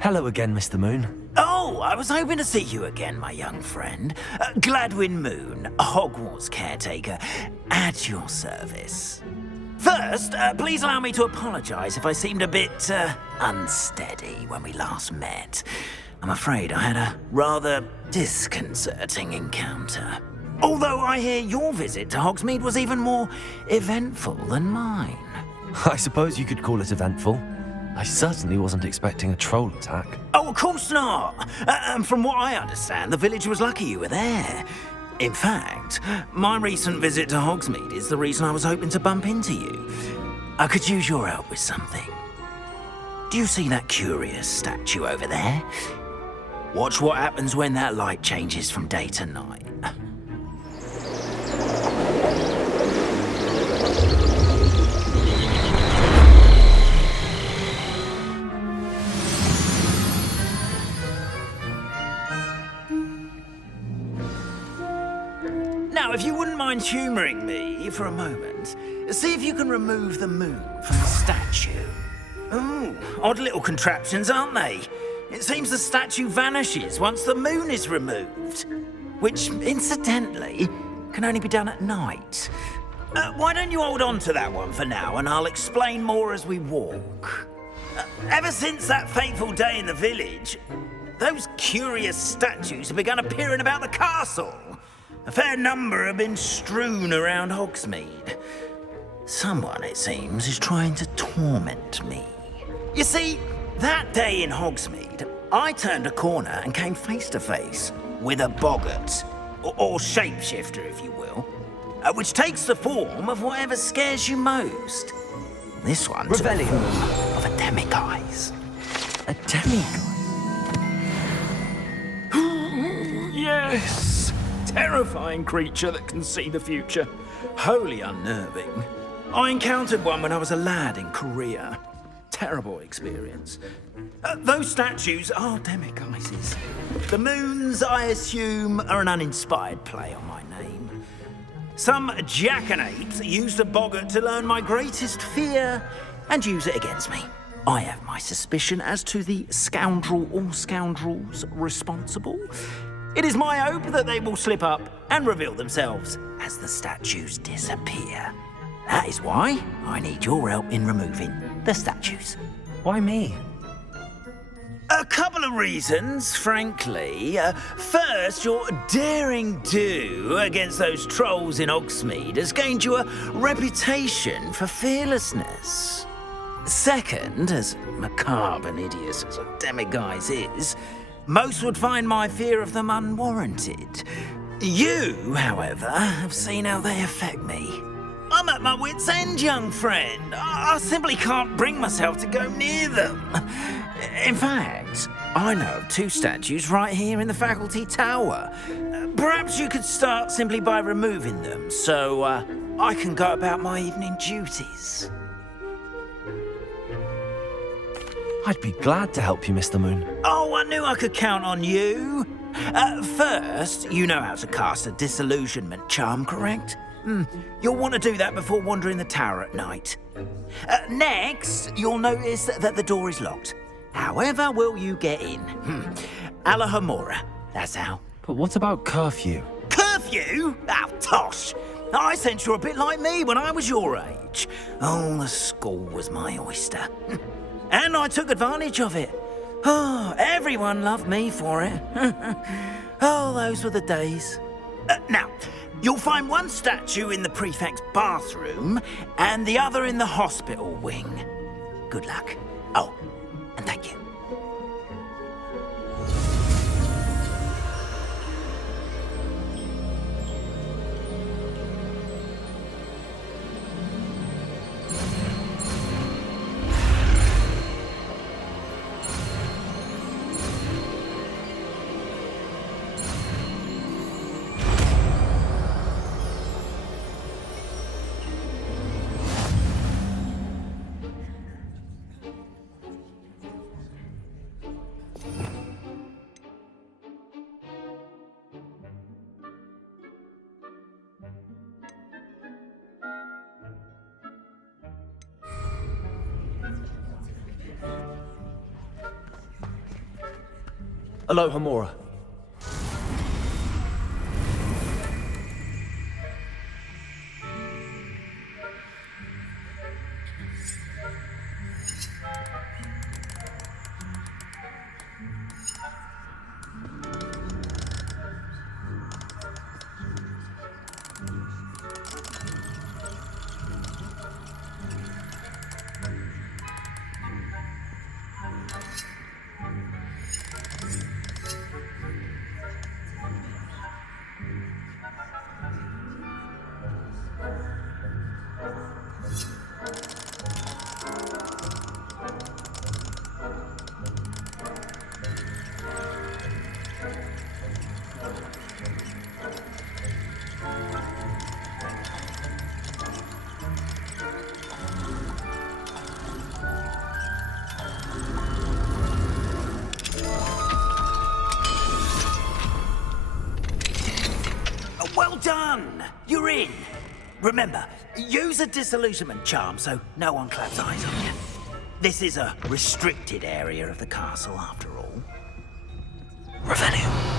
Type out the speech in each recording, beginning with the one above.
Hello again, Mr. Moon. Oh, I was hoping to see you again, my young friend. Gladwin Moon, Hogwarts caretaker, at your service. First, please allow me to apologise if I seemed a bit unsteady when we last met. I'm afraid I had a rather disconcerting encounter. Although I hear your visit to Hogsmeade was even more eventful than mine. I suppose you could call it eventful. I certainly wasn't expecting a troll attack. Oh, of course not. And from what I understand, the village was lucky you were there. In fact, my recent visit to Hogsmeade is the reason I was hoping to bump into you. I could use your help with something. Do you see that curious statue over there? Watch what happens when that light changes from day to night. Now, if you wouldn't mind humouring me for a moment, see if you can remove the moon from the statue. Ooh, odd little contraptions, aren't they? It seems the statue vanishes once the moon is removed, which, incidentally, can only be done at night. Why don't you hold on to that one for now, and I'll explain more as we walk. Ever since that fateful day in the village, those curious statues have begun appearing about the castle. A fair number have been strewn around Hogsmeade. Someone, it seems, is trying to torment me. You see, that day in Hogsmeade, I turned a corner and came face to face with a boggart, or shapeshifter, if you will, which takes the form of whatever scares you most. This one Rebellion. of a demiguise. A demiguise? Yes! Terrifying creature that can see the future. Wholly unnerving. I encountered one when I was a lad in Korea. Terrible experience. Those statues are demiguises. The moons, I assume, are an uninspired play on my name. Some jackanapes used a boggart to learn my greatest fear and use it against me. I have my suspicion as to the scoundrel or scoundrels responsible. It is my hope that they will slip up and reveal themselves as the statues disappear. That is why I need your help in removing the statues. Why me? A couple of reasons, frankly. First, your daring do against those trolls in Hogsmeade has gained you a reputation for fearlessness. Second, as macabre and hideous as a demiguise is, most would find my fear of them unwarranted. You, however, have seen how they affect me. I'm at my wit's end, young friend. I simply can't bring myself to go near them. In fact, I know of two statues right here in the faculty tower. Perhaps you could start simply by removing them, so I can go about my evening duties. I'd be glad to help you, Mr. Moon. Oh, I knew I could count on you. First, you know how to cast a disillusionment charm, correct? You'll want to do that before wandering the tower at night. Next, you'll notice that the door is locked. However will you get in? Alahomora, that's how. But what about curfew? Curfew? Oh, tosh. I sense you're a bit like me when I was your age. Oh, the school was my oyster. And I took advantage of it. Oh, everyone loved me for it. Oh, those were the days. Now, you'll find one statue in the prefect's bathroom and the other in the hospital wing. Good luck. Oh, and thank you. Aloha Mora. Well done! You're in. Remember, use a disillusionment charm so no one claps eyes on you. This is a restricted area of the castle, after all. Revelio.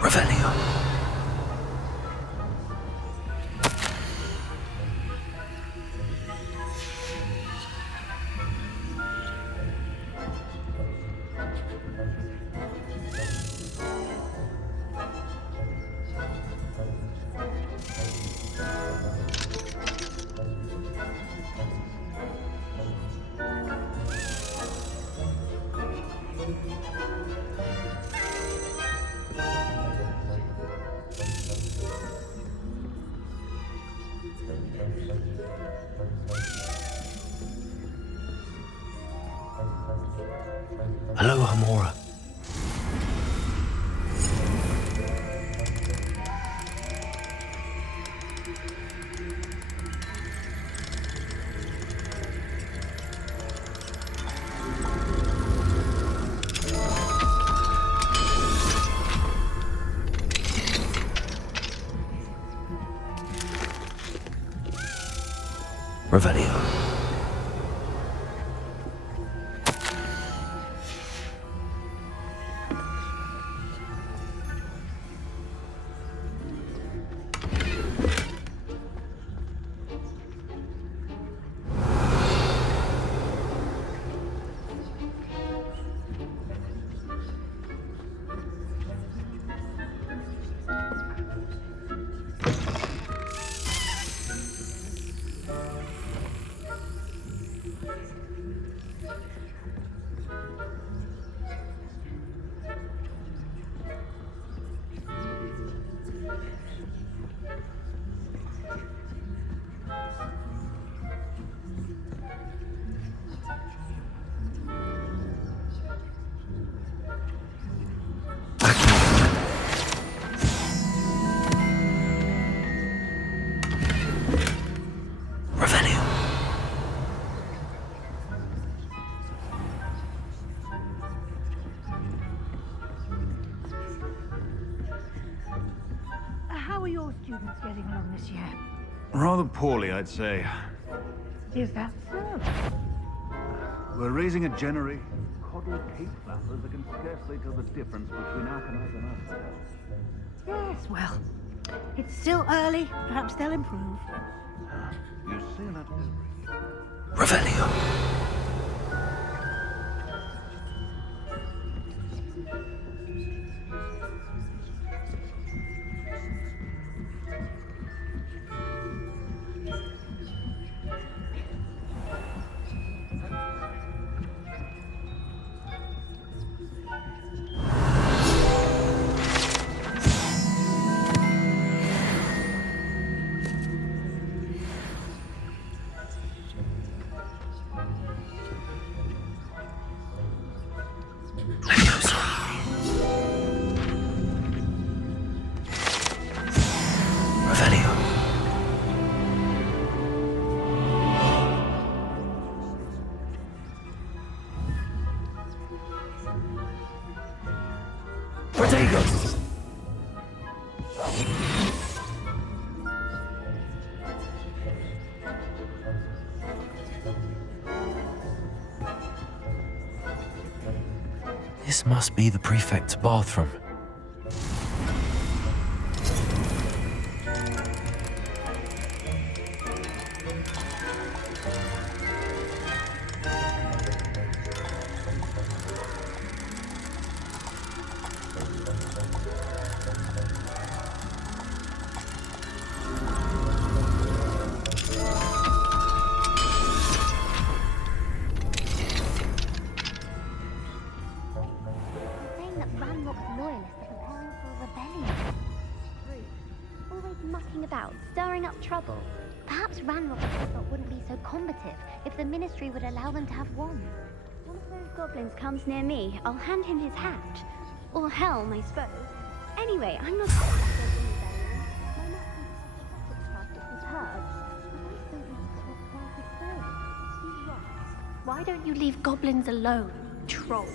Revelio. Aloha Mora. Revelio. How are your students getting along this year? Rather poorly, I'd say. Is that so? We're raising a generation of coddled cake flappers that can scarcely tell the difference between Arcanite and us. Yes, well, it's still early. Perhaps they'll improve. You say that Revelio. Protagos! This must be the prefect's bathroom. Saying that Ranrock's loyalists are preparing for a rebellion. True. Always mucking about, stirring up trouble. Perhaps Ranrock's people wouldn't be so combative if the Ministry would allow them to have wands. One of those goblins comes near me, I'll hand him his hat. Or helm, I suppose. Anyway, I'm not sure if there's any rebellion. My nephew has a was purged. I don't know what perfect form. He's right. Why don't you leave goblins alone, troll?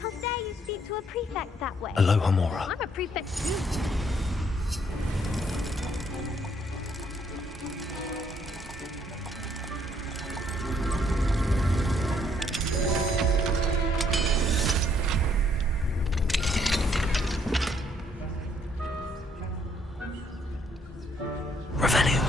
How dare you speak to a prefect that way? Aloha Mora. I'm a prefect too. Revelio.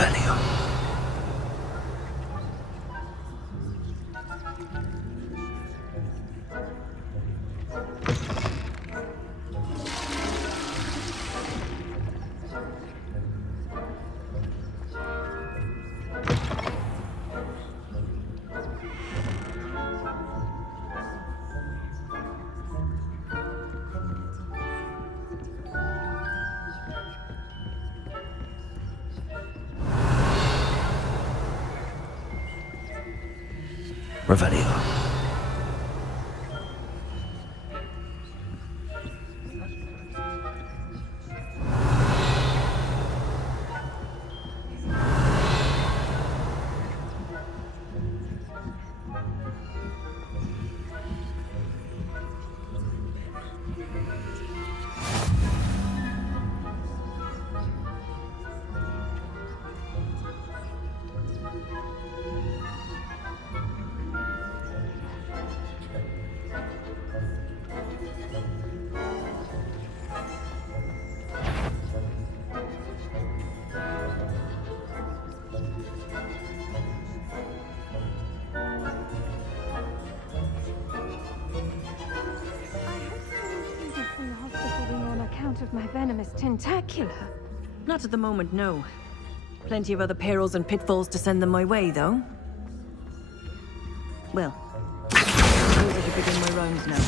Revelio. Revelio. Of my venomous tentacula. Not at the moment, no. Plenty of other perils and pitfalls to send them my way, though. Well, I suppose I should begin my rounds now.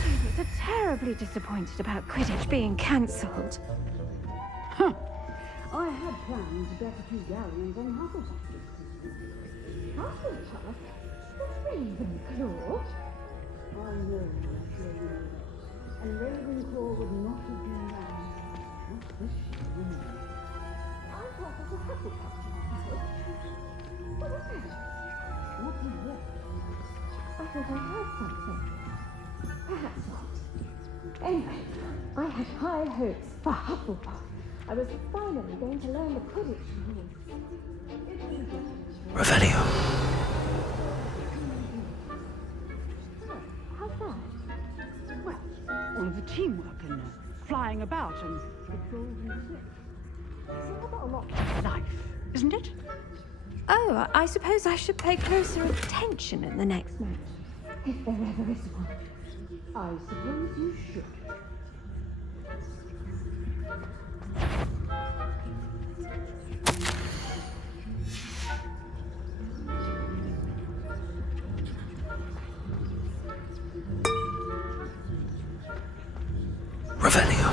Students are terribly disappointed about Quidditch being cancelled. I had planned to bet a few galleons on Hufflepuff. Hufflepuff? The Ravenclaw? I know, my dear Lily. And Ravenclaw would not have been wrong. Not this year. I thought it was a Hufflepuff myself. What was that? Nothing yet. I thought I heard something. Perhaps not. Anyway, I had high hopes for Hufflepuff. I was finally going to learn the Quidditch rules. Revelio. How's that? Well, all of the teamwork and flying about and the golden slip. It's got a lot of life, isn't it? Oh, I suppose I should pay closer attention in the next match. If there ever is one. I suppose you should. Revelio.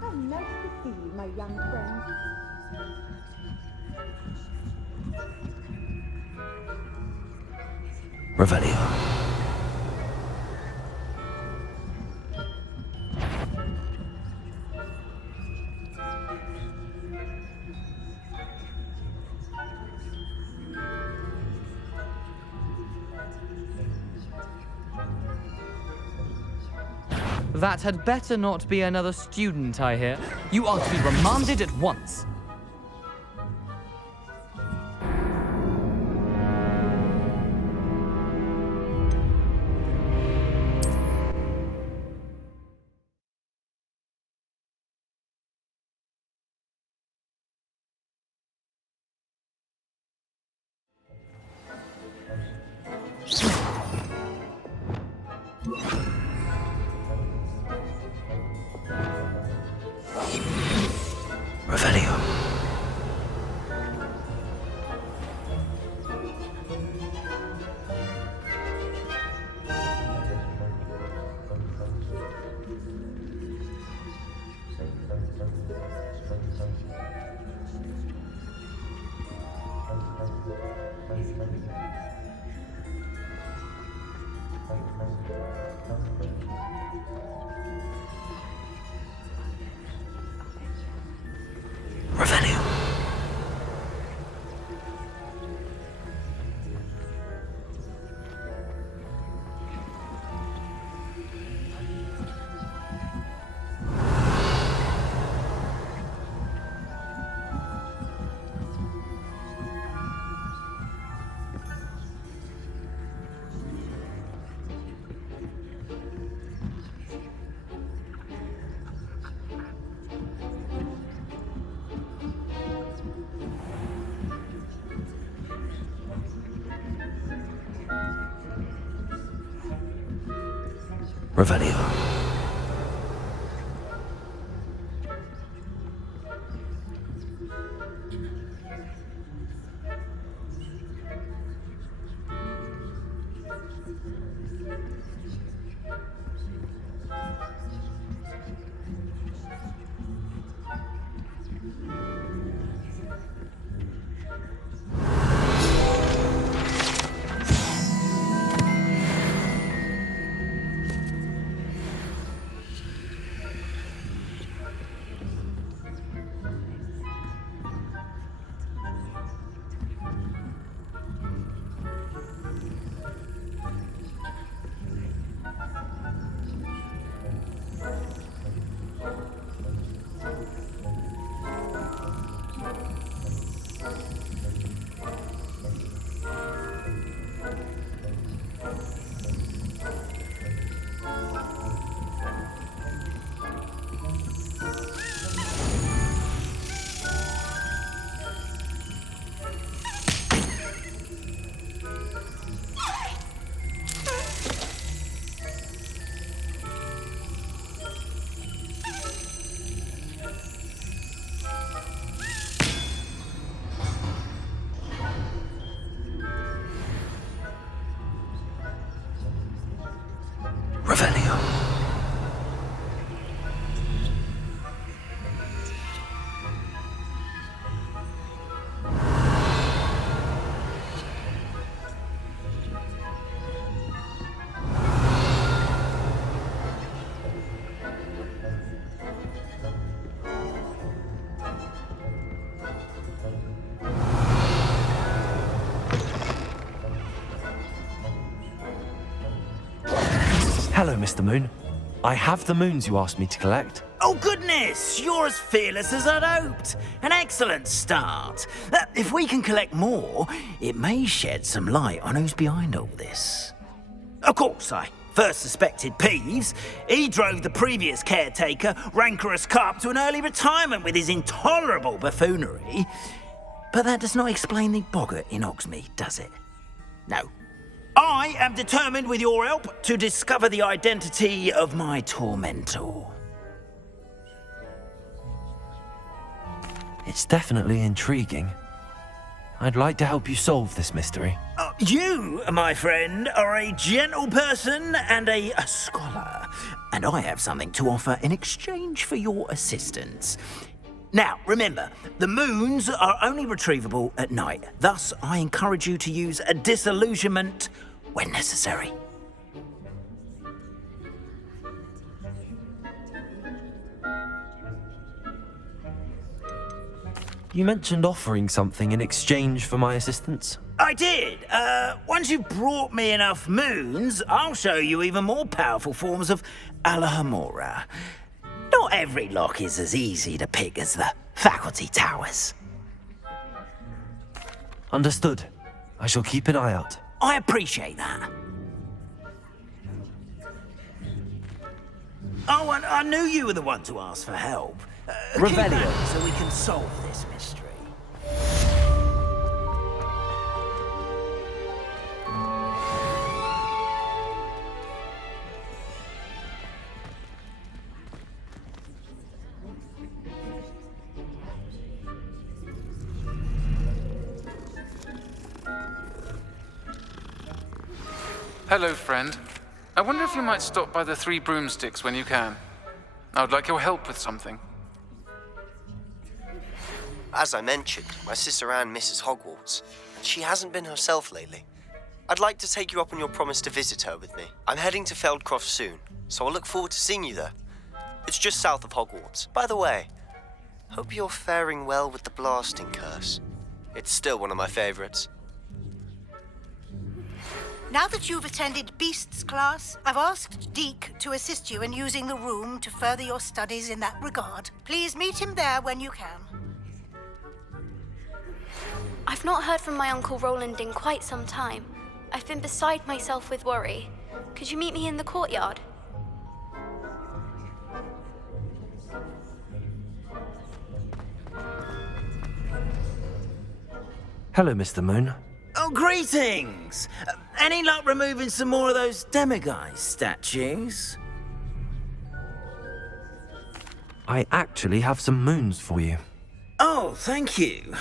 How nice to see you, my young friend. Revelio. That had better not be another student, I hear. You are to be remanded at once. Revelio. Revelio. Revelio. Revelio. Hello, Mr. Moon. I have the moons you asked me to collect. Oh, goodness! You're as fearless as I'd hoped. An excellent start. If we can collect more, it may shed some light on who's behind all this. Of course, I first suspected Peeves. He drove the previous caretaker, Rancorous Carp, to an early retirement with his intolerable buffoonery. But that does not explain the boggart in Hogsmeade, does it? No. I am determined, with your help, to discover the identity of my tormentor. It's definitely intriguing. I'd like to help you solve this mystery. You, my friend, are a gentle person and a scholar, and I have something to offer in exchange for your assistance. Now, remember, the moons are only retrievable at night. Thus, I encourage you to use a disillusionment when necessary. You mentioned offering something in exchange for my assistance. I did. Once you've brought me enough moons, I'll show you even more powerful forms of Alahamora. Not every lock is as easy to pick as the faculty towers. Understood. I shall keep an eye out. I appreciate that. Oh, and I knew you were the one to ask for help. Revelio. So we can solve this mystery. Hello, friend. I wonder if you might stop by the Three Broomsticks when you can. I would like your help with something. As I mentioned, my sister Anne misses Hogwarts, and she hasn't been herself lately. I'd like to take you up on your promise to visit her with me. I'm heading to Feldcroft soon, so I'll look forward to seeing you there. It's just south of Hogwarts. By the way, hope you're faring well with the blasting curse. It's still one of my favorites. Now that you've attended Beasts class, I've asked Deke to assist you in using the room to further your studies in that regard. Please meet him there when you can. I've not heard from my Uncle Roland in quite some time. I've been beside myself with worry. Could you meet me in the courtyard? Hello, Mr. Moon. Oh, greetings! Any luck removing some more of those demiguise statues? I actually have some moons for you. Oh, thank you.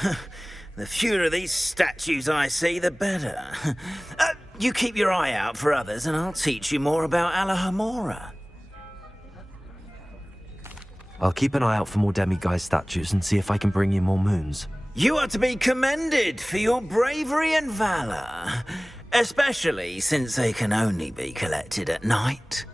The fewer of these statues I see, the better. You keep your eye out for others, and I'll teach you more about Alahamora. I'll keep an eye out for more demiguise statues and see if I can bring you more moons. You are to be commended for your bravery and valor, especially since they can only be collected at night.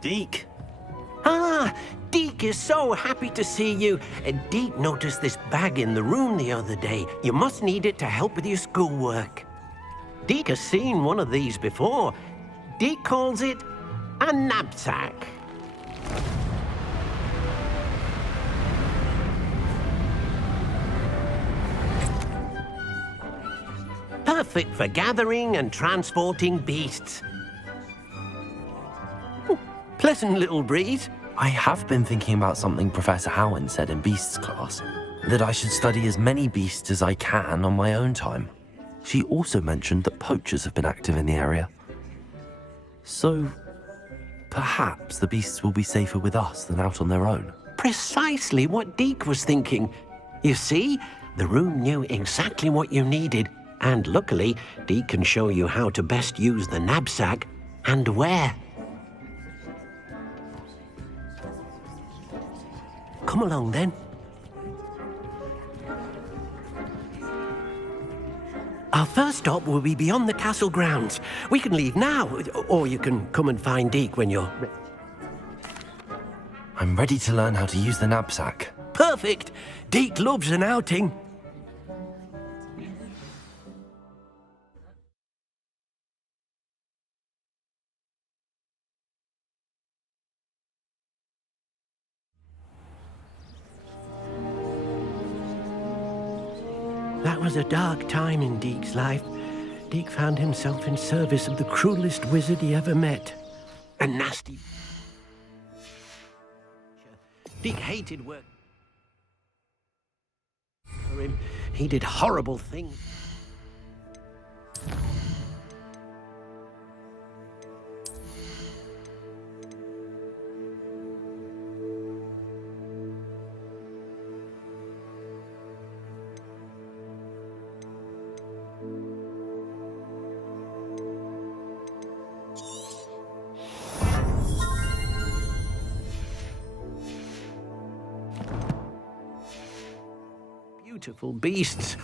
Deke. Ah, Deke is so happy to see you. Deke noticed this bag in the room the other day. You must need it to help with your schoolwork. Deke has seen one of these before. Deke calls it a knapsack. Perfect for gathering and transporting beasts. Pleasant little breeze. I have been thinking about something Professor Howard said in Beasts class, that I should study as many beasts as I can on my own time. She also mentioned that poachers have been active in the area. So, perhaps the beasts will be safer with us than out on their own. Precisely what Deke was thinking. You see, The room knew exactly what you needed, and luckily, Deke can show you how to best use the knapsack and where. Come along then. Our first stop will be beyond the castle grounds. We can leave now, or you can come and find Deke when you're ready. I'm ready to learn how to use the knapsack. Perfect! Deke loves an outing. That was a dark time in Deke's life. Deke found himself in service of the cruelest wizard he ever met. A nasty... Deke hated work for him. He did horrible things. Beautiful beasts.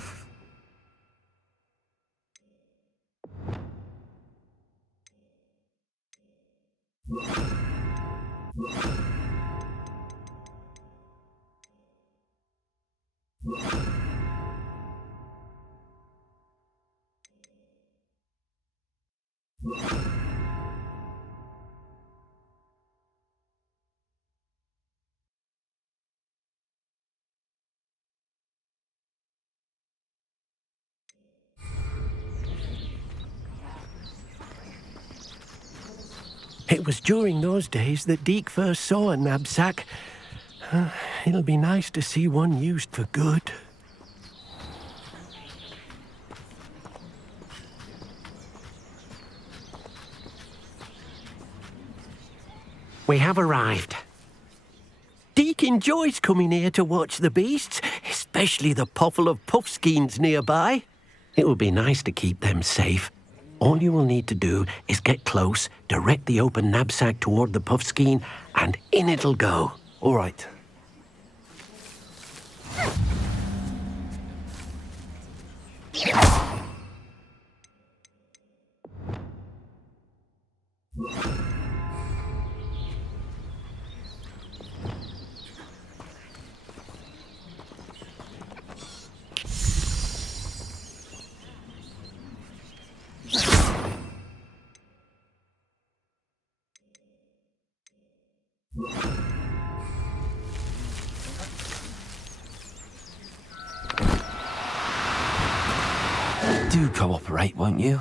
It was during those days that Deke first saw a knapsack. It'll be nice to see one used for good. We have arrived. Deke enjoys coming here to watch the beasts, especially the puffle of puffskeins nearby. It will be nice to keep them safe. All you will need to do is get close, direct the open knapsack toward the puffskein, and in it'll go. All right. Do cooperate, won't you?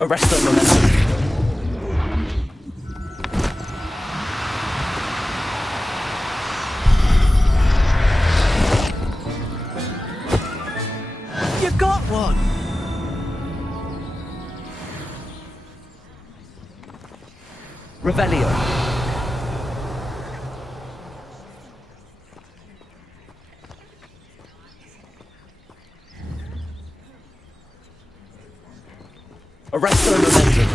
Arrest them, momentum. You got one! Revelio. Arrest their momentum.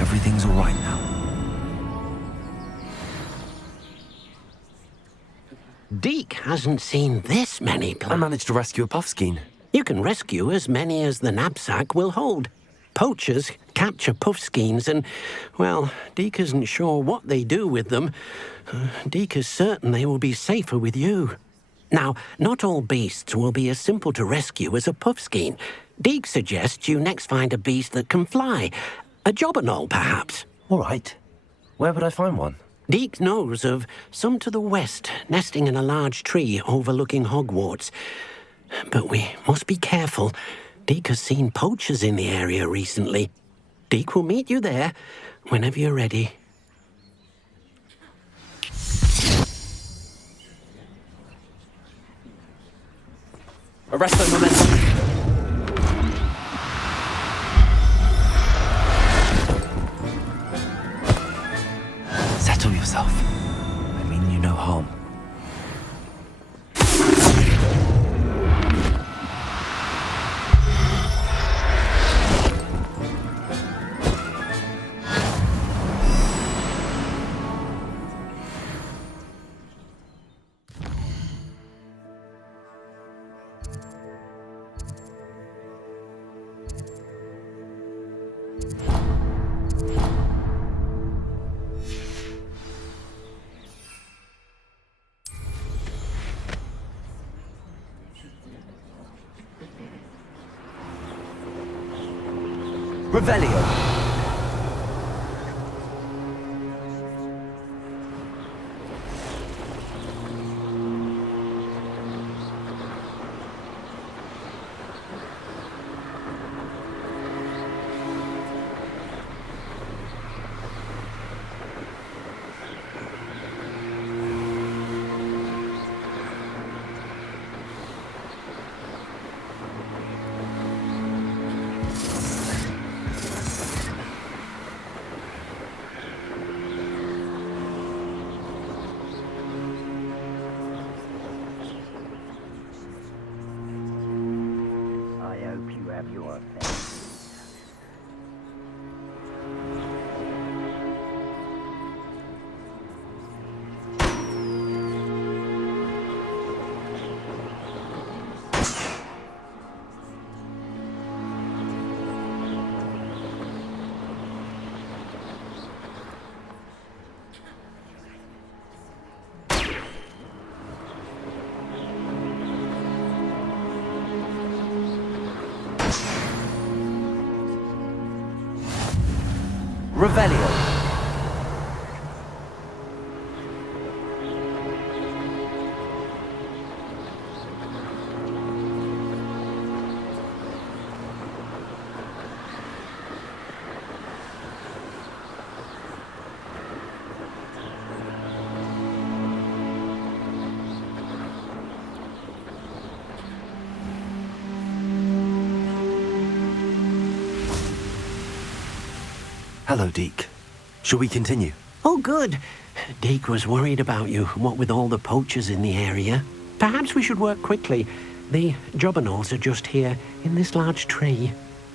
Everything's all right now. Deke hasn't seen this many plants. I managed to rescue a puffskein. You can rescue as many as the knapsack will hold. Poachers capture puffskeins and, well, Deke isn't sure what they do with them. Deke is certain they will be safer with you. Now, not all beasts will be as simple to rescue as a puffskein. Deek suggests you next find a beast that can fly. A jobberknoll, perhaps. All right. Where would I find one? Deek knows of some to the west, nesting in a large tree overlooking Hogwarts. But we must be careful. Deek has seen poachers in the area recently. Deek will meet you there whenever you're ready. Arrest the momentum. Settle yourself. I mean you no harm. Revelio. Revelio. Hello, Deek. Shall we continue? Oh, good. Deek was worried about you, what with all the poachers in the area. Perhaps we should work quickly. The jobberknolls are just here, in this large tree.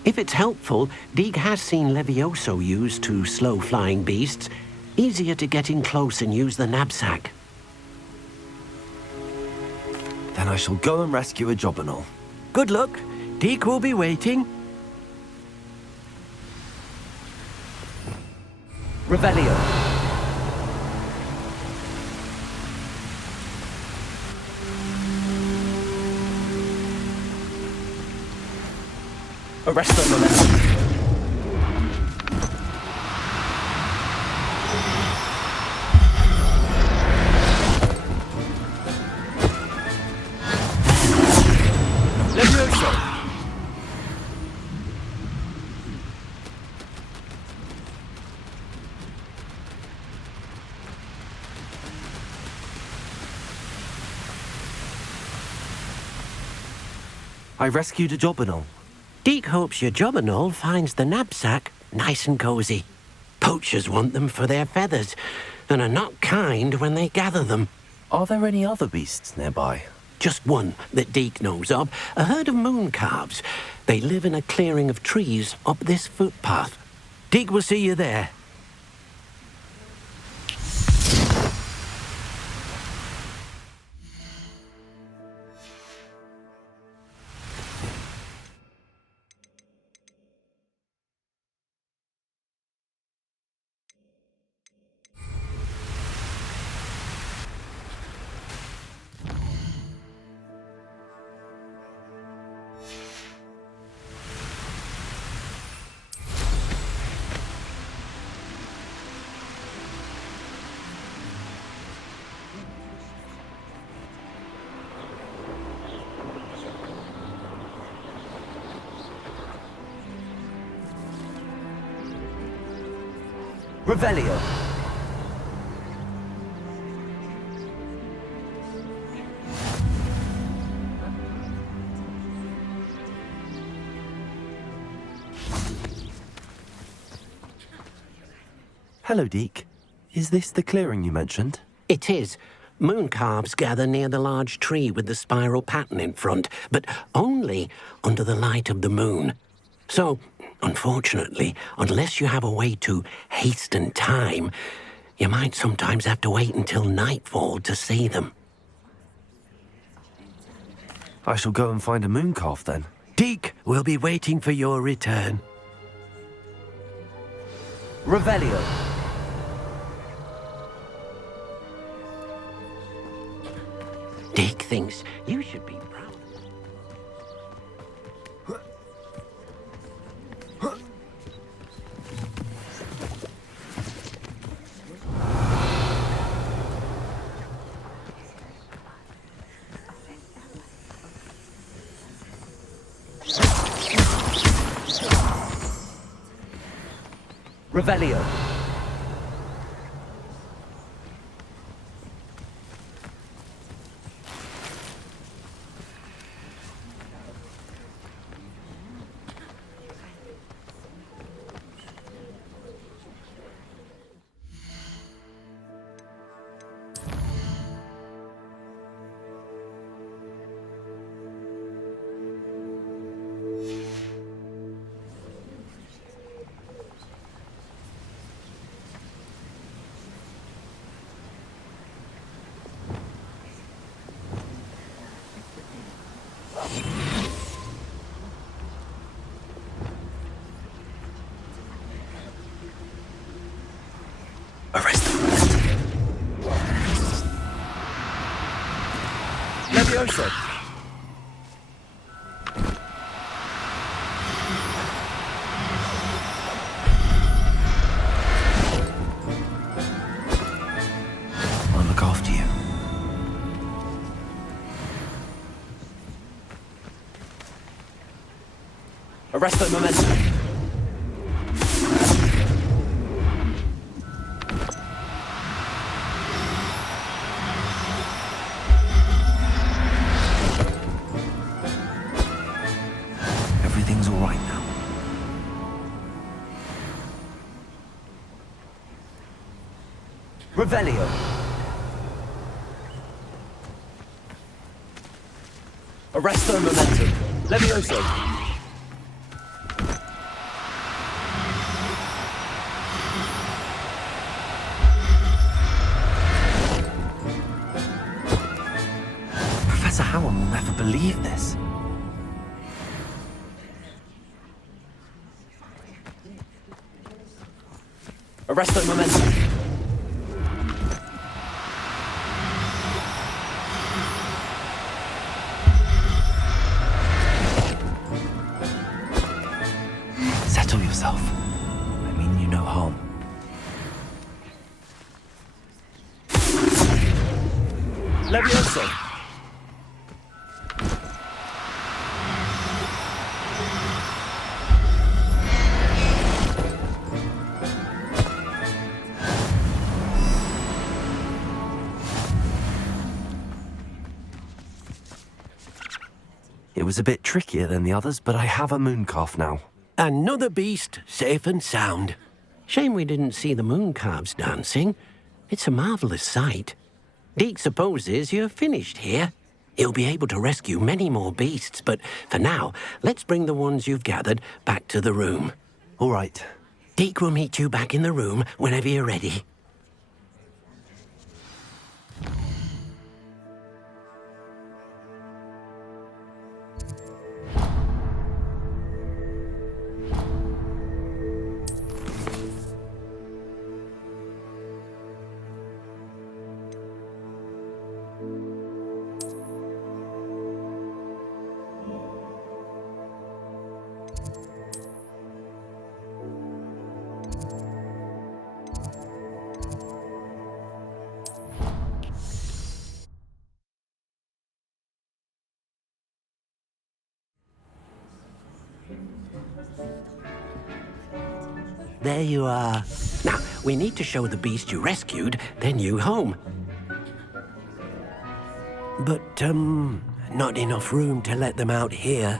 If it's helpful, Deek has seen Levioso used to slow flying beasts. Easier to get in close and use the knapsack. Then I shall go and rescue a jobberknoll. Good luck. Deek will be waiting. Revelio. Arrest the momentum. Levioso. I rescued a jobberknoll. Deek hopes your jobberknoll finds the knapsack nice and cozy. Poachers want them for their feathers, and are not kind when they gather them. Are there any other beasts nearby? Just one that Deek knows of, a herd of moon calves. They live in a clearing of trees up this footpath. Deek will see you there. Revelio. Hello, Deke. Is this the clearing you mentioned? It is. Moon calves gather near the large tree with the spiral pattern in front, but only under the light of the moon. So, unfortunately, unless you have a way to hasten time, you might sometimes have to wait until nightfall to see them. I shall go and find a moon calf then. Deke will be waiting for your return. Revelio. Deke thinks you should be proud. Revelio. Arrest them. Levioso. I'll look after you. Arrest the momentum. Everything's all right now. Revelio. Arresto momentum. Levioso. Professor Howard will never believe this. Arresto momentum. Settle yourself. I mean you no harm. Levioso. It was a bit trickier than the others, but I have a moon calf now. Another beast, safe and sound. Shame we didn't see the moon calves dancing. It's a marvelous sight. Deke supposes you're finished here. He'll be able to rescue many more beasts, but for now, let's bring the ones you've gathered back to the room. All right. Deke will meet you back in the room whenever you're ready. There you are. Now, we need to show the beast you rescued their new home. But, not enough room to let them out here.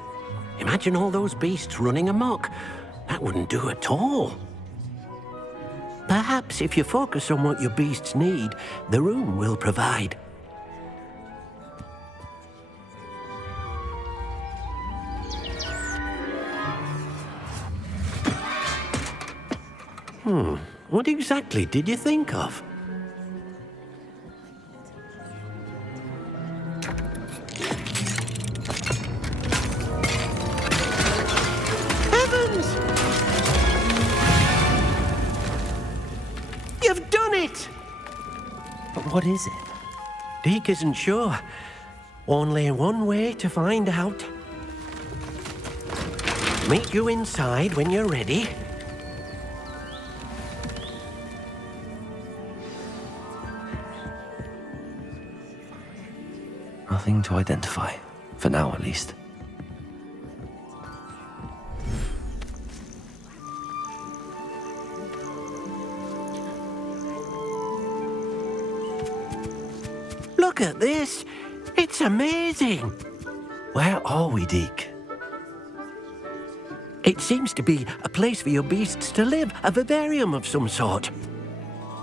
Imagine all those beasts running amok. That wouldn't do at all. Perhaps if you focus on what your beasts need, the room will provide. What exactly did you think of? Heavens! You've done it! But what is it? Deke isn't sure. Only one way to find out. Meet you inside when you're ready. Nothing to identify. For now, at least. Look at this. It's amazing. Where are we, Deke? It seems to be a place for your beasts to live, a vivarium of some sort.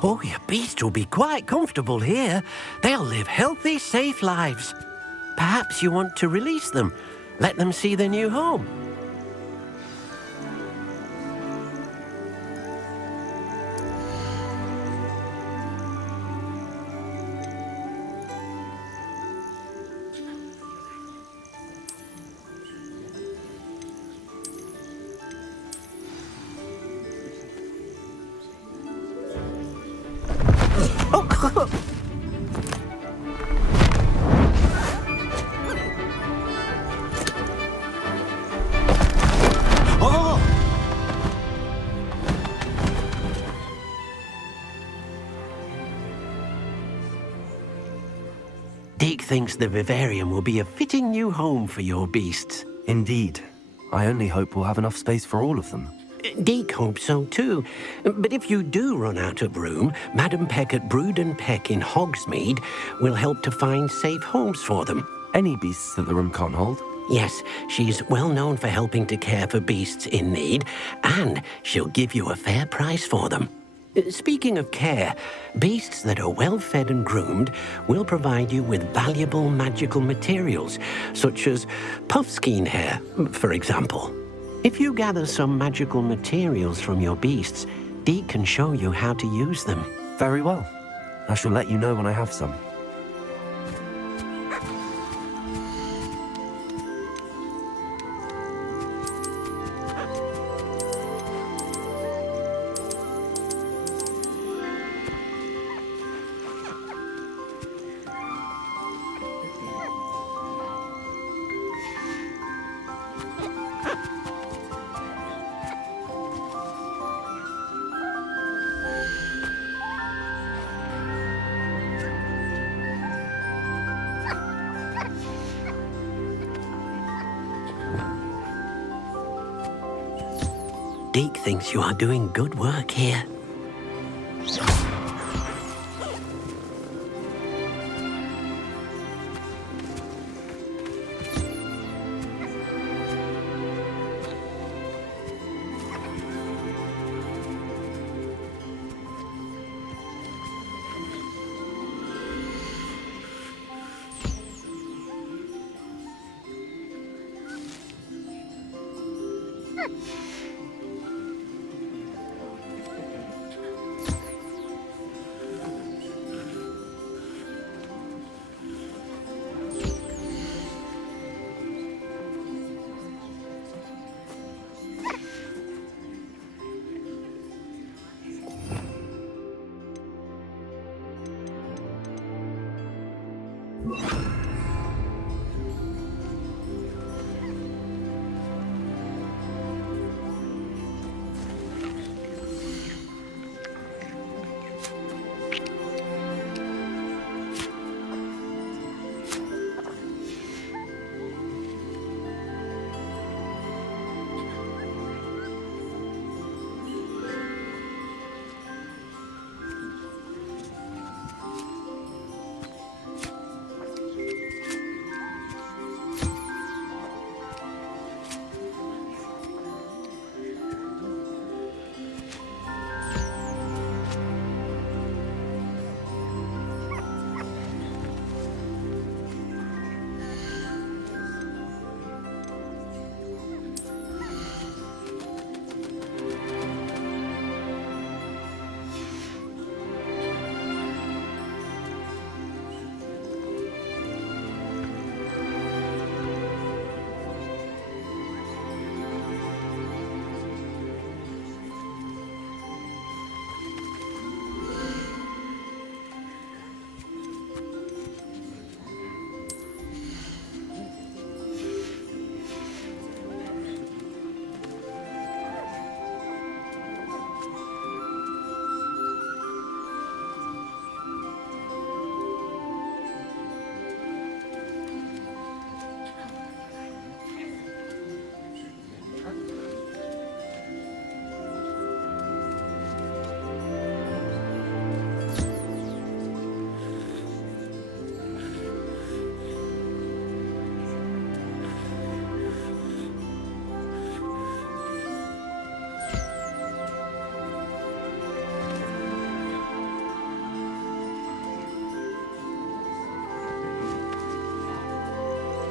Oh, your beasts will be quite comfortable here. They'll live healthy, safe lives. Perhaps you want to release them, let them see their new home. Deke thinks the vivarium will be a fitting new home for your beasts. Indeed. I only hope we'll have enough space for all of them. Deke hopes so too. But if you do run out of room, Madam Peck at Brood and Peck in Hogsmeade will help to find safe homes for them. Any beasts that the room can't hold? Yes, she's well known for helping to care for beasts in need, and she'll give you a fair price for them. Speaking of care, beasts that are well fed and groomed will provide you with valuable magical materials, such as puffskein hair, for example. If you gather some magical materials from your beasts, Deke can show you how to use them. Very well. I shall let you know when I have some. Deke thinks you are doing good work here.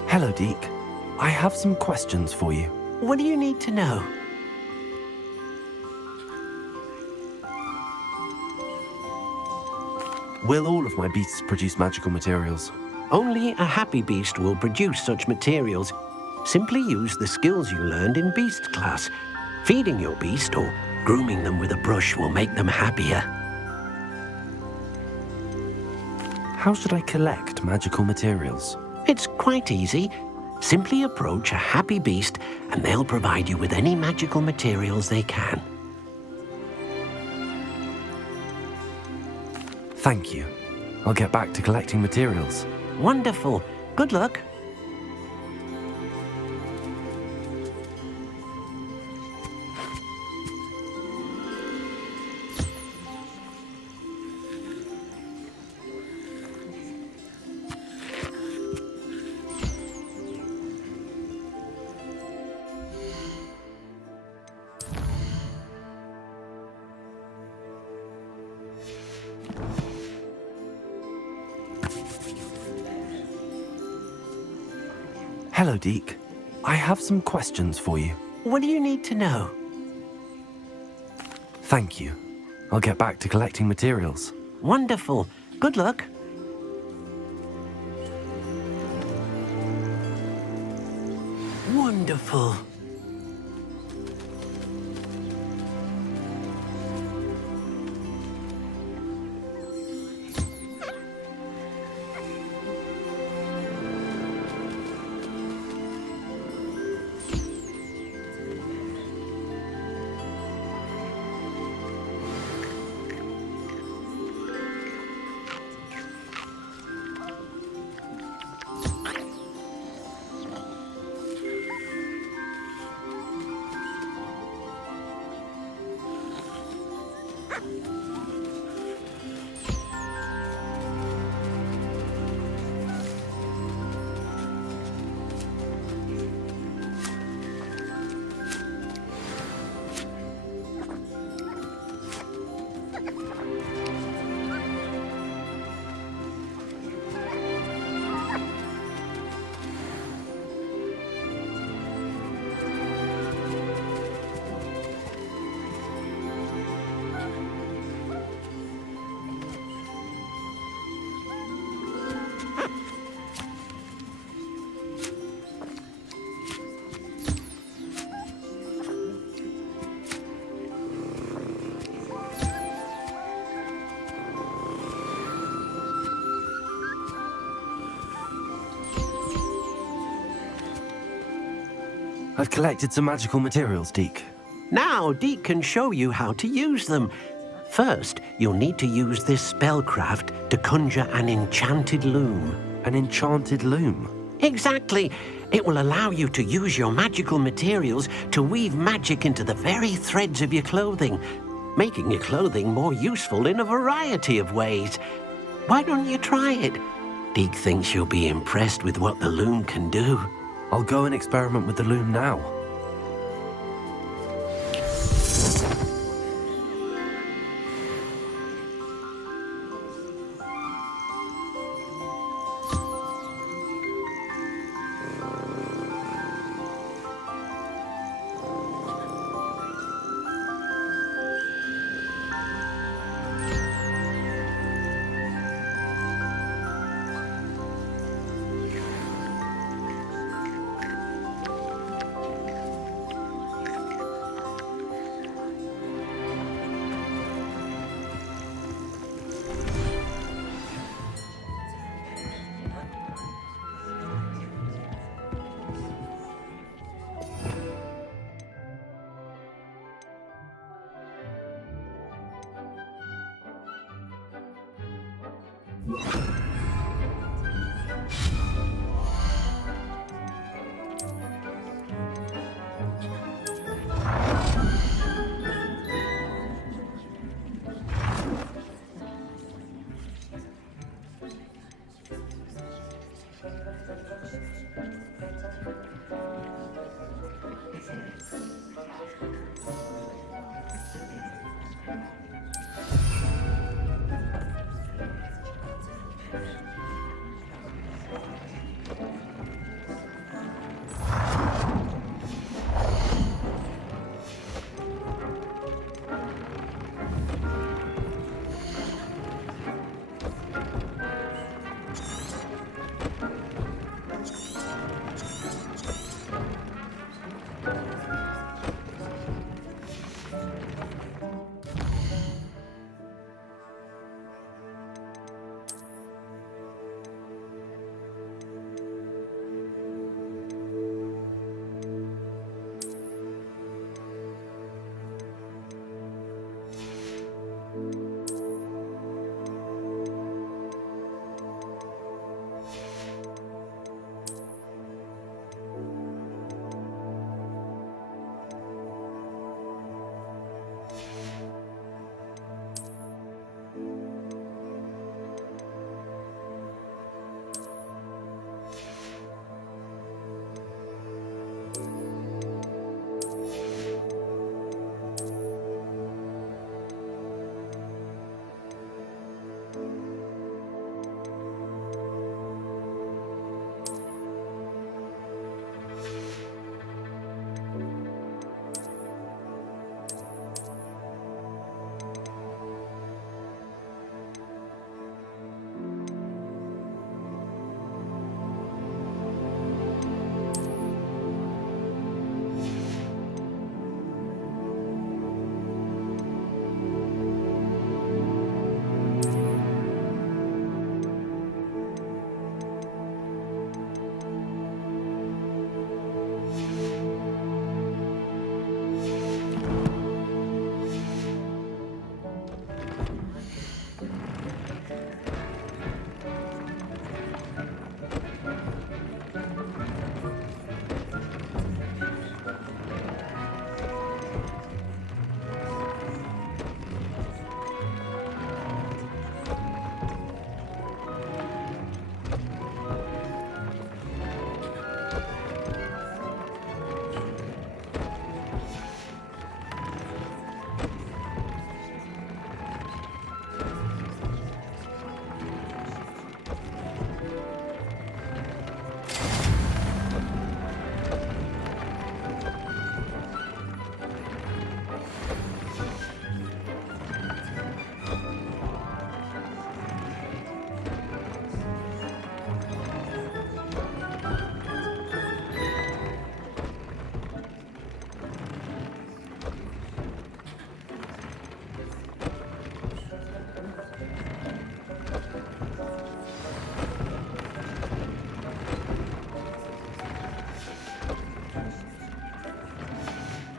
Hello, Deke. I have some questions for you. What do you need to know? Will all of my beasts produce magical materials? Only a happy beast will produce such materials. Simply use the skills you learned in beast class. Feeding your beast or grooming them with a brush will make them happier. How should I collect magical materials? It's quite easy. Simply approach a happy beast and they'll provide you with any magical materials they can. Thank you. I'll get back to collecting materials. Wonderful. Good luck. Hello, Deke. I have some questions for you. What do you need to know? Thank you. I'll get back to collecting materials. Wonderful. Good luck. Wonderful. I've collected some magical materials, Deke. Now, Deke can show you how to use them. First, you'll need to use this spellcraft to conjure an enchanted loom. An enchanted loom? Exactly. It will allow you to use your magical materials to weave magic into the very threads of your clothing, making your clothing more useful in a variety of ways. Why don't you try it? Deke thinks you'll be impressed with what the loom can do. I'll go and experiment with the loom now.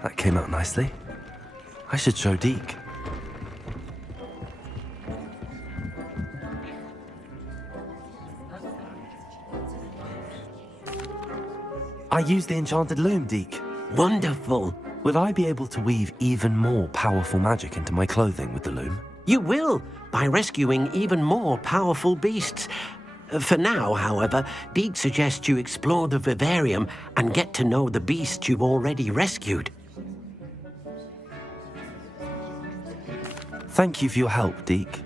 That came out nicely. I should show Deke. I used the enchanted loom, Deke. Wonderful. Will I be able to weave even more powerful magic into my clothing with the loom? You will, by rescuing even more powerful beasts. For now, however, Deke suggests you explore the vivarium and get to know the beasts you've already rescued. Thank you for your help, Deke.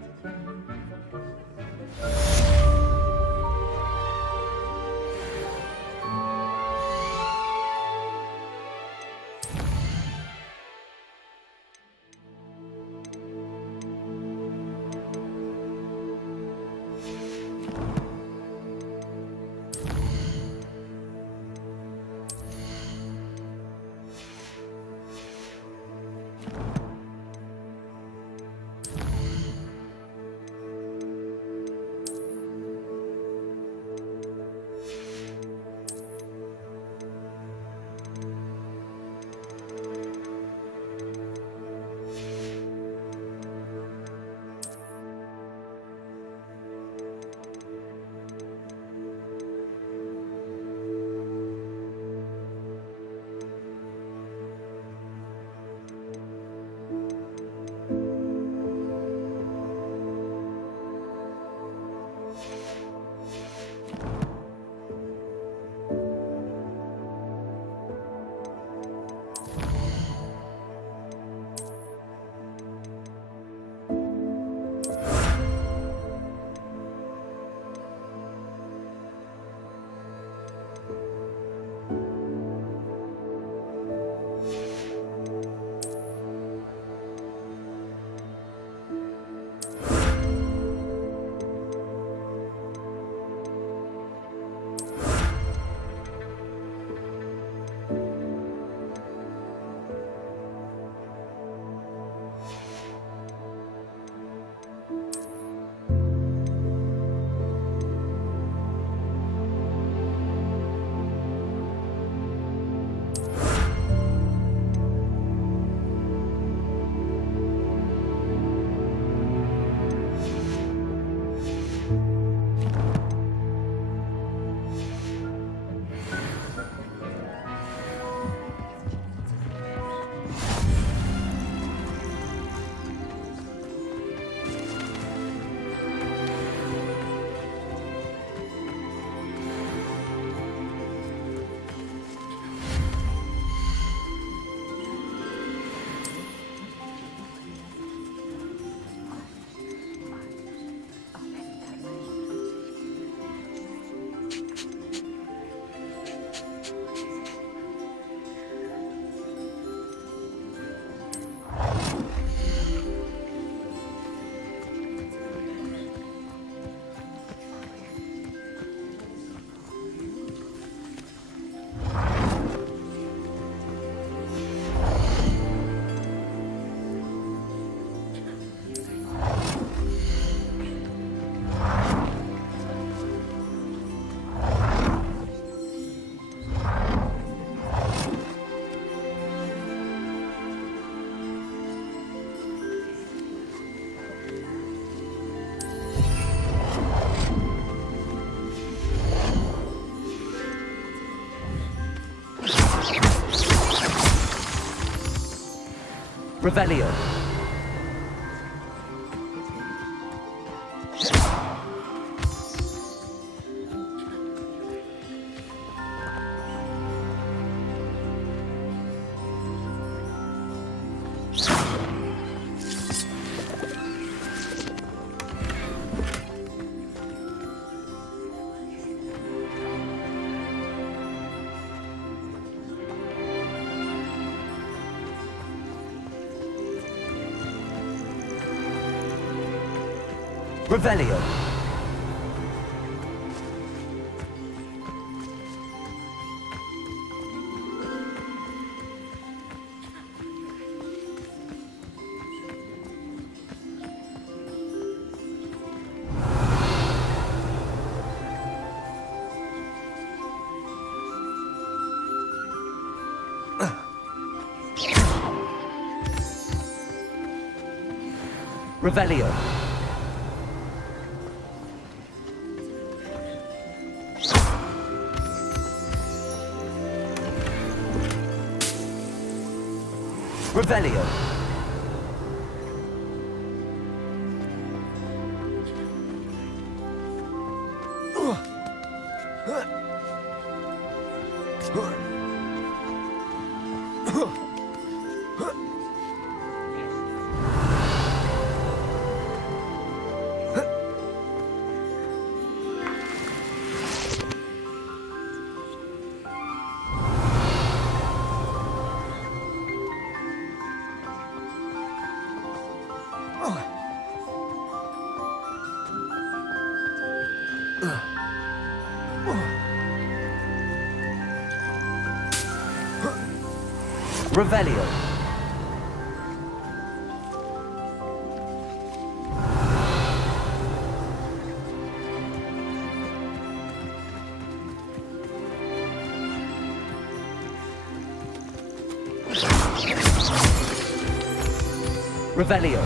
Revelio. Revelio. Revelio. Revelio. Revelio. Revelio.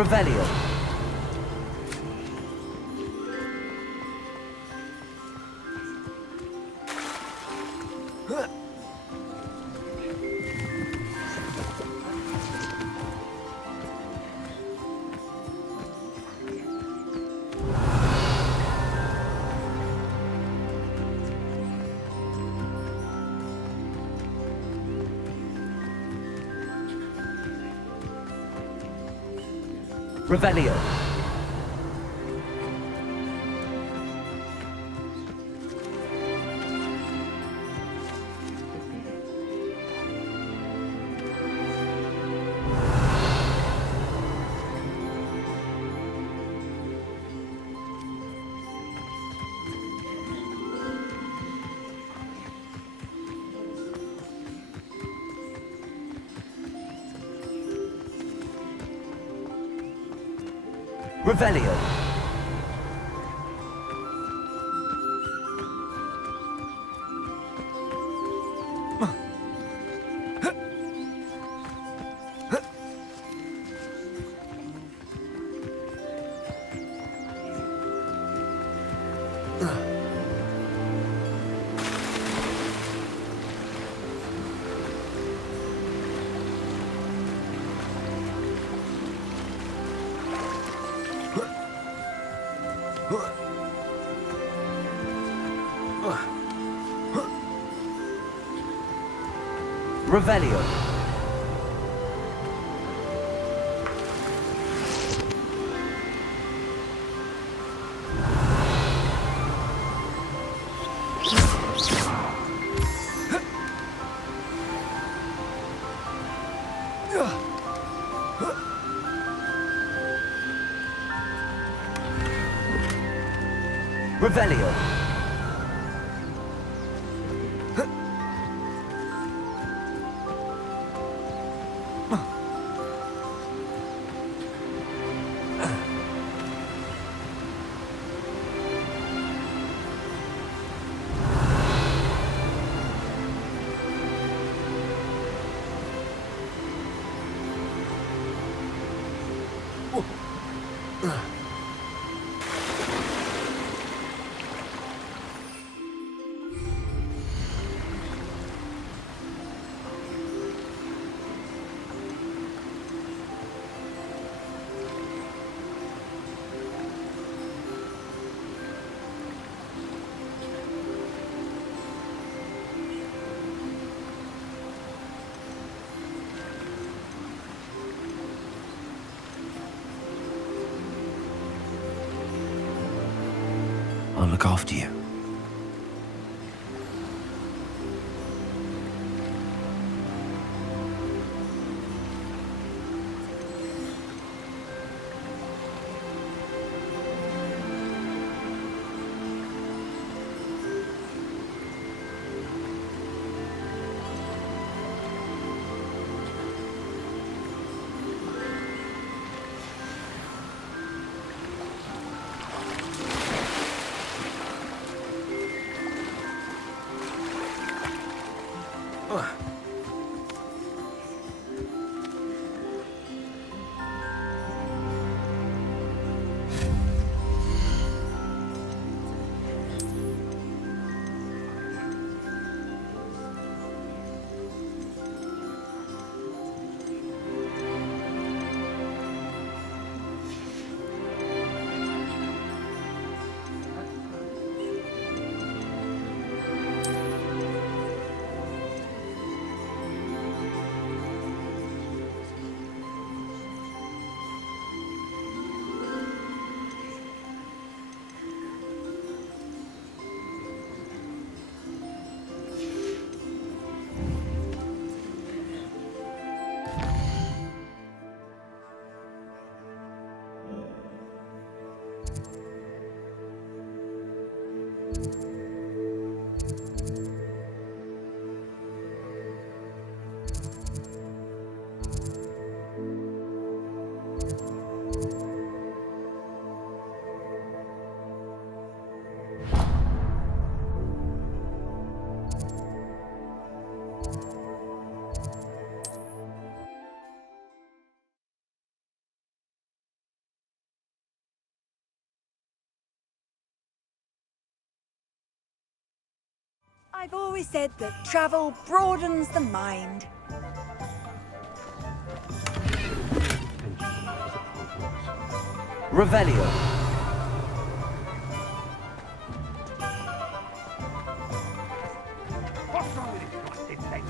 Revelio. Revelio. Revelio. Revelio. Revelio. look after you. I've always said that travel broadens the mind. Revelio. What's wrong with this blasted thing?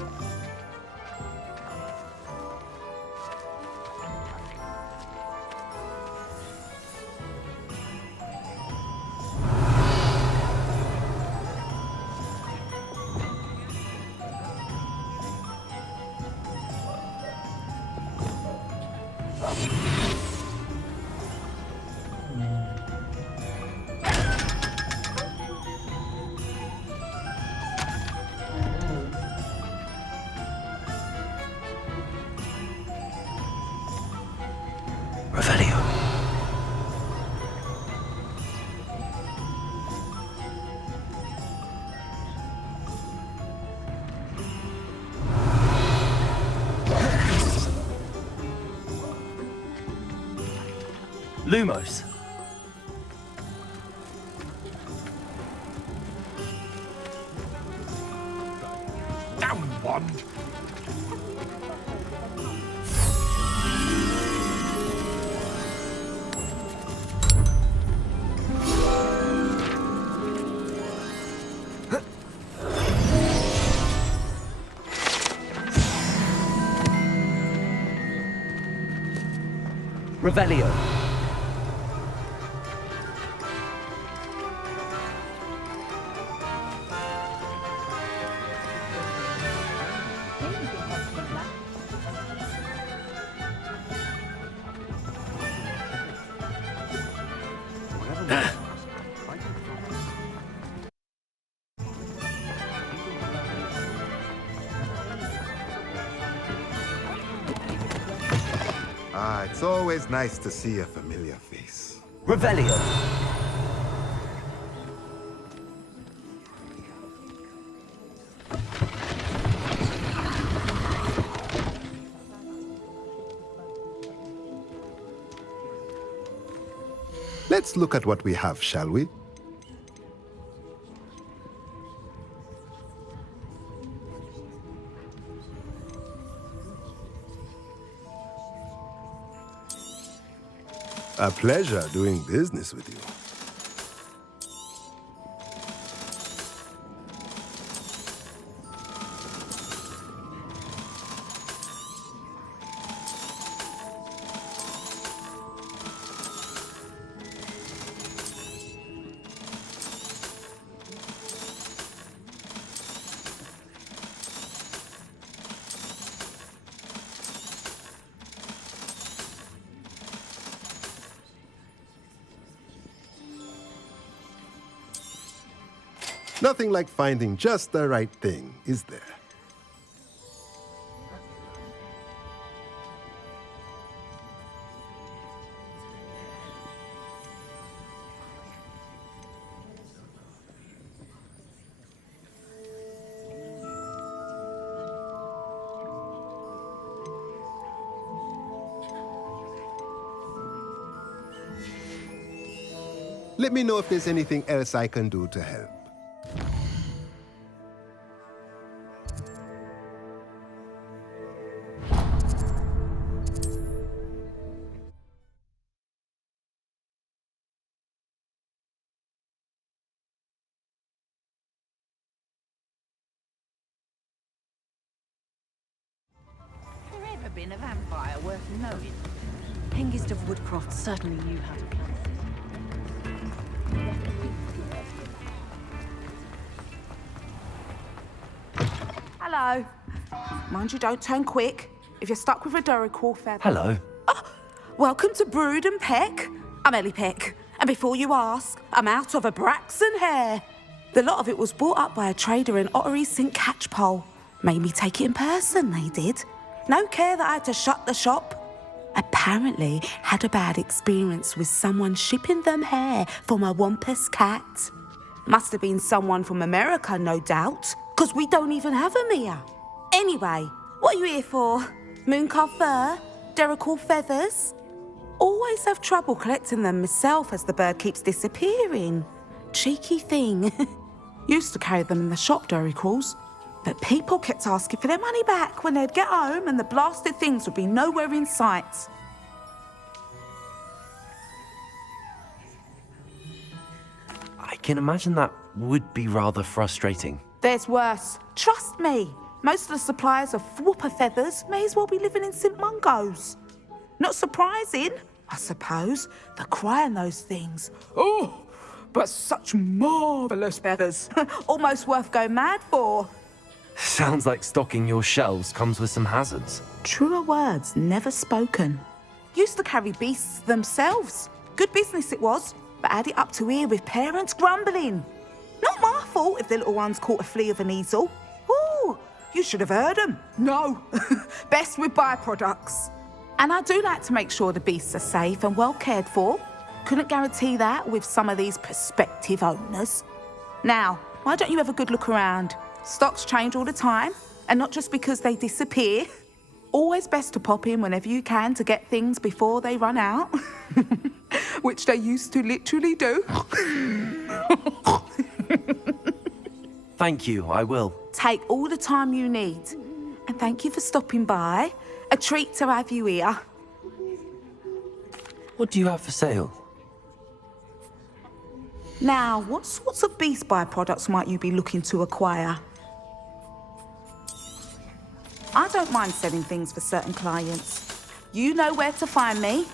Revelio. Lumos. Down, Bond! Revelio. Ah, it's always nice to see a familiar face. Revelio. Let's look at what we have, shall we? A pleasure doing business with you. Nothing like finding just the right thing, is there? Let me know if there's anything else I can do to help. There ever been a vampire worth knowing? Hengist of Woodcroft certainly knew how to plant. Hello. Mind you don't turn quick. If you're stuck with a Duracell feather... Hello. Welcome to Brood and Peck. I'm Ellie Peck. And before you ask, I'm out of a Braxton hair. The lot of it was bought up by a trader in Ottery St. Catchpole. Made me take it in person, they did. No care that I had to shut the shop. Apparently had a bad experience with someone shipping them hair for my Wampus cat. Must have been someone from America, no doubt, because we don't even have them here. Anyway, what are you here for? Mooncarved fur? Duracell feathers? Always have trouble collecting them myself as the bird keeps disappearing. Cheeky thing. Used to carry them in the shop, Duracells. But people kept asking for their money back when they'd get home and the blasted things would be nowhere in sight. I can imagine that would be rather frustrating. There's worse. Trust me. Most of the suppliers of whooper feathers may as well be living in St. Mungo's. Not surprising, I suppose. The cry on those things. Oh, but such marvellous feathers. Almost worth going mad for. Sounds like stocking your shelves comes with some hazards. Truer words never spoken. Used to carry beasts themselves. Good business it was, but had it up to here with parents grumbling. Not my fault if the little ones caught a flea of an easel. Ooh, you should have heard them. No, best with byproducts. And I do like to make sure the beasts are safe and well cared for. Couldn't guarantee that with some of these prospective owners. Now, why don't you have a good look around? Stocks change all the time, and not just because they disappear. Always best to pop in whenever you can to get things before they run out. Which they used to literally do. Thank you, I will. Take all the time you need. And thank you for stopping by. A treat to have you here. What do you have for sale? Now, what sorts of beast byproducts might you be looking to acquire? I don't mind selling things for certain clients. You know where to find me.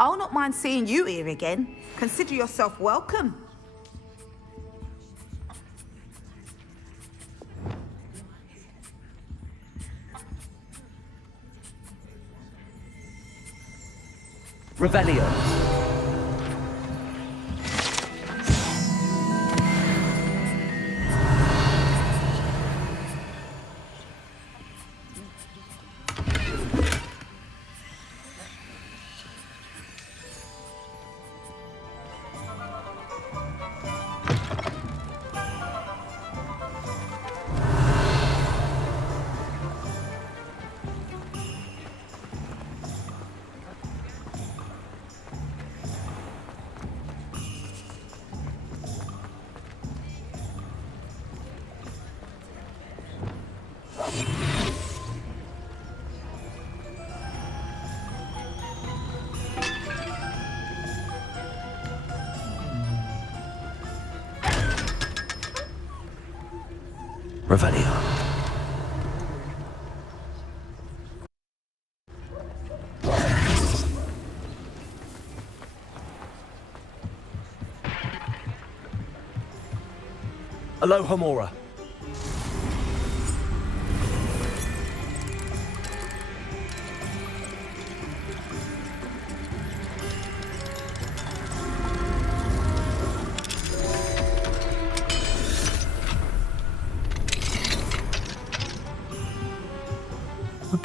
I'll not mind seeing you here again. Consider yourself welcome. Revelio. Revelio. Aloha Mora.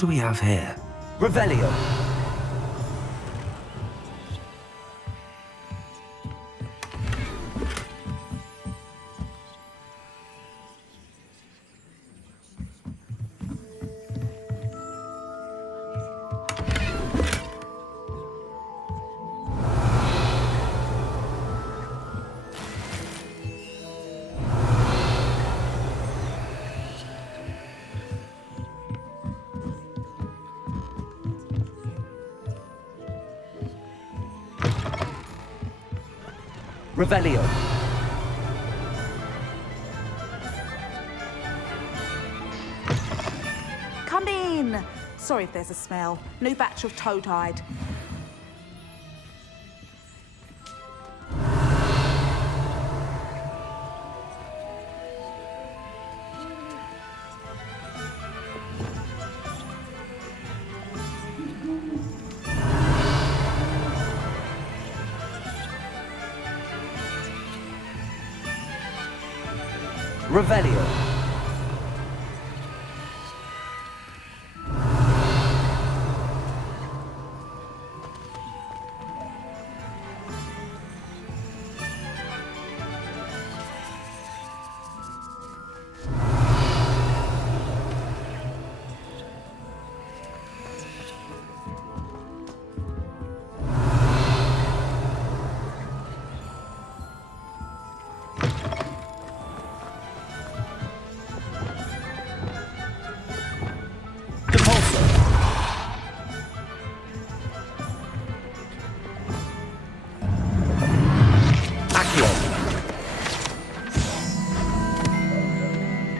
do we have here? Revelio. Revelio. Come in. Sorry if there's a smell. New batch of toad-hide. Revelio.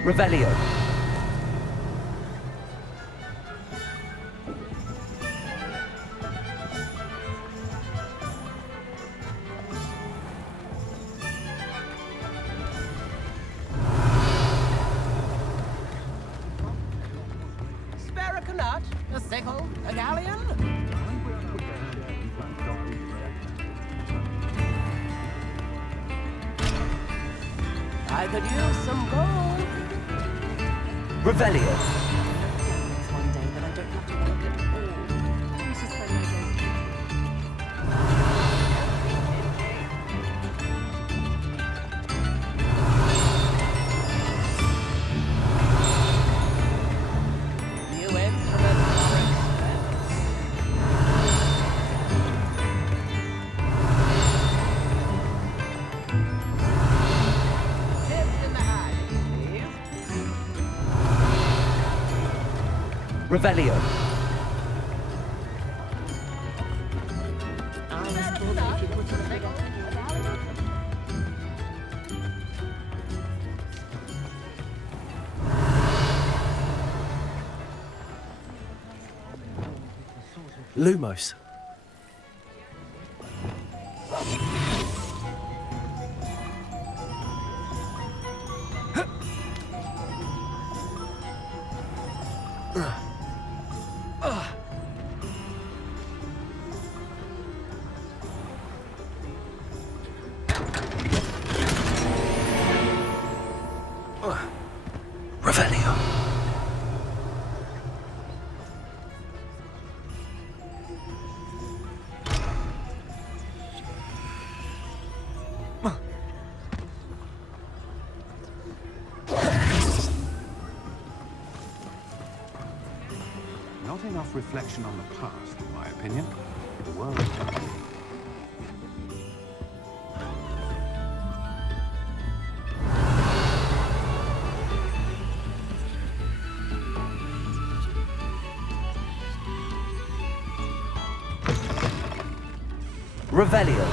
Revelio. Spare a canut, a sickle, a galleon. I could use some gold. Revelio. One day that I don't have to work at all. This is when new instruments are Tips in the eye, please. Revelio. Lumos. Revelio. Not enough reflection on the past, in my opinion. The world. Revelio.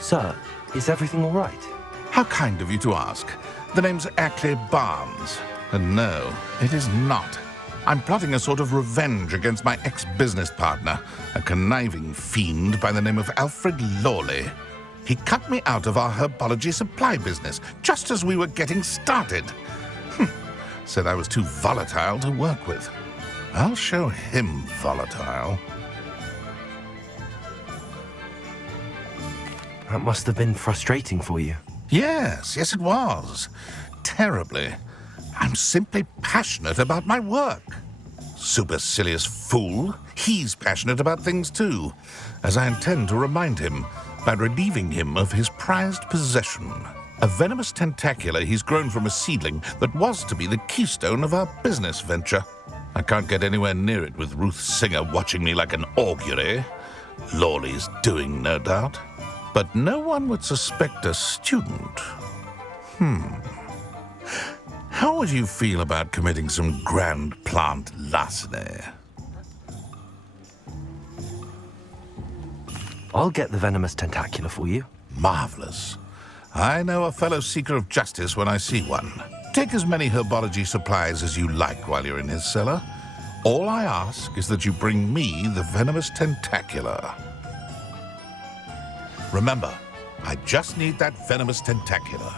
Sir, is everything all right? How kind of you to ask. The name's Ackley Barnes. And no, it is not. I'm plotting a sort of revenge against my ex-business partner, a conniving fiend by the name of Alfred Lawley. He cut me out of our herbology supply business just as we were getting started. Said I was too volatile to work with. I'll show him volatile. That must have been frustrating for you. Yes, it was. Terribly. I'm simply passionate about my work. Supercilious fool. He's passionate about things too, as I intend to remind him by relieving him of his prized possession. A venomous tentacula he's grown from a seedling that was to be the keystone of our business venture. I can't get anywhere near it with Ruth Singer watching me like an augury. Lawley's doing, no doubt. But no one would suspect a student. How would you feel about committing some grand plant larceny? I'll get the venomous tentacula for you. Marvelous. I know a fellow seeker of justice when I see one. Take as many herbology supplies as you like while you're in his cellar. All I ask is that you bring me the venomous tentacula. Remember, I just need that venomous tentacula.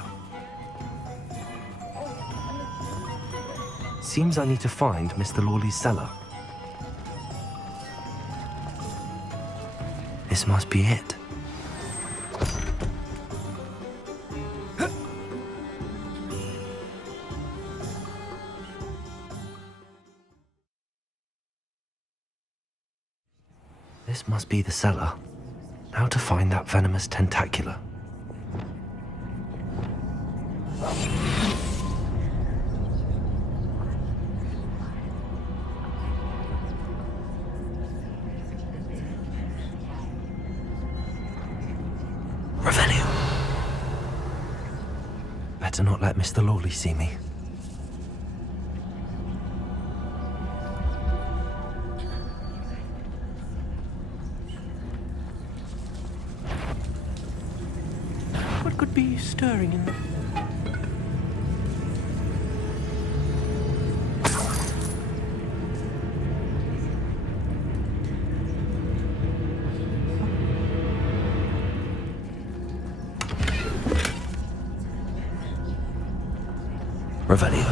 Seems I need to find Mr. Lawley's cellar. This must be it. This must be the cellar. How to find that venomous tentacula? Revelio. Better not let Mr. Lawley see me. What could be stirring in there? Revelio.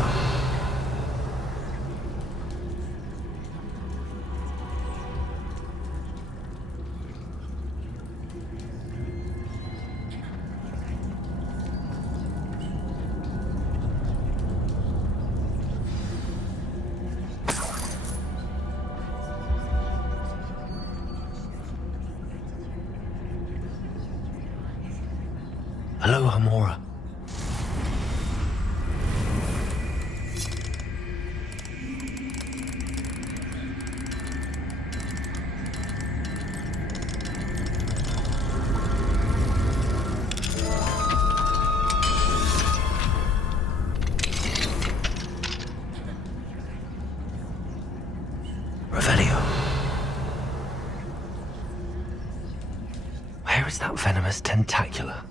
Hello, Hamora. Revelio. Where is that venomous tentacula?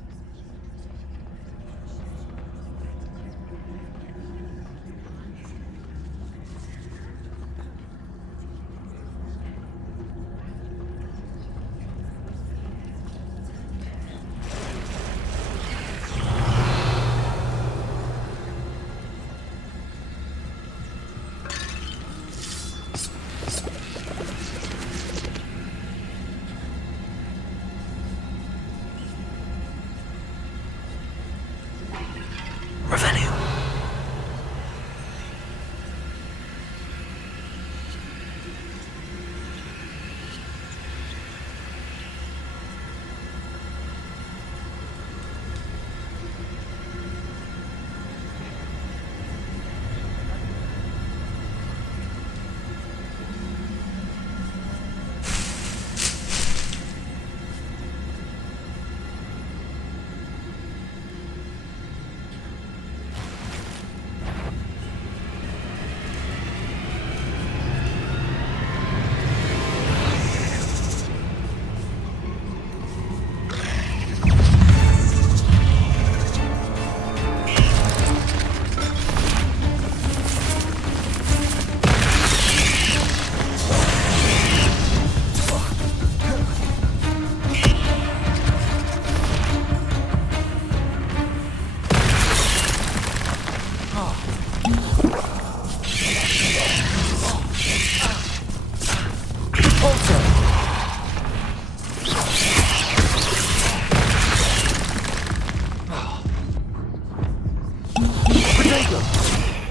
Magnum!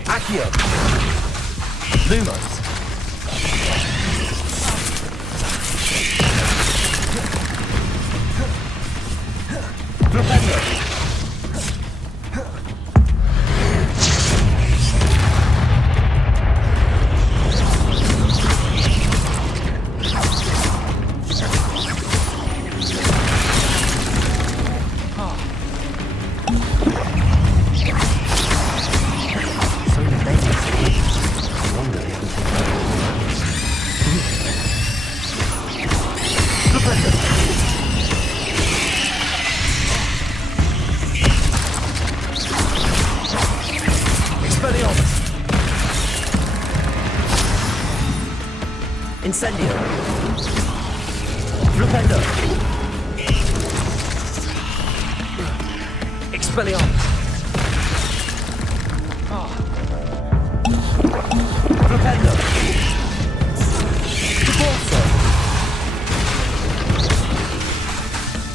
Accio! Lumos! Flipendo! Incendio! Flipendo! Expelliarmus! Flipendo! Debolso!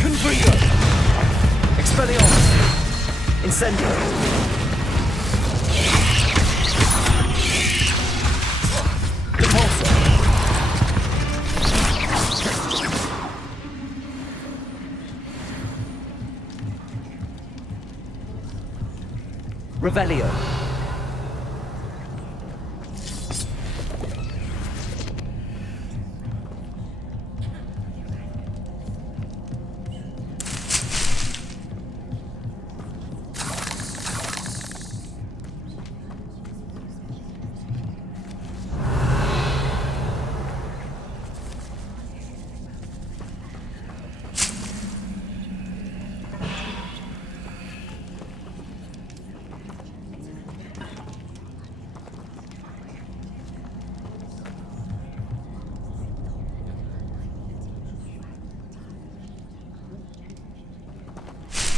Confringo! Expelliarmus! Incendio! Revelio.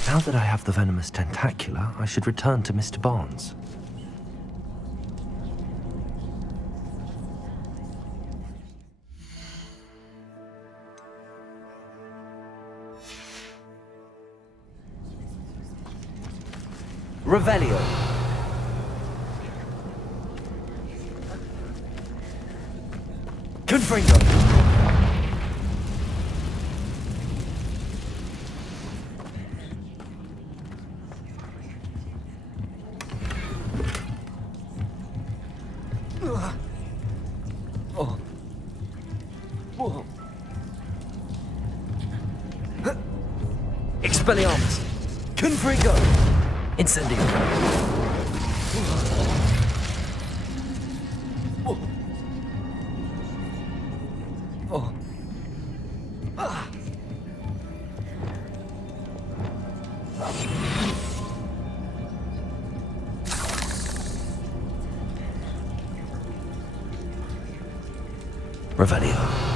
Now that I have the venomous tentacula, I should return to Mr. Barnes. Revelio. Confringo. Expelliarmus! Confringo! Incendio! Revelio.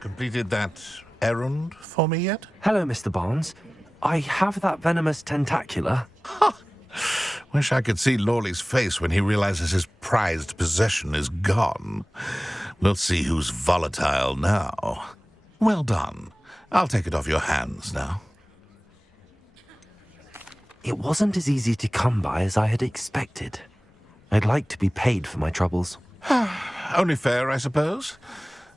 Completed that errand for me yet? Hello, Mr. Barnes. I have that venomous tentacula. Wish I could see Lawley's face when he realizes his prized possession is gone. We'll see who's volatile now. Well done. I'll take it off your hands now. It wasn't as easy to come by as I had expected. I'd like to be paid for my troubles. Only fair, I suppose.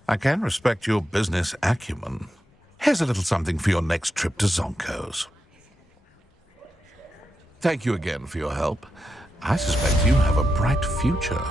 I can respect your business acumen. Here's a little something for your next trip to Zonko's. Thank you again for your help. I suspect you have a bright future.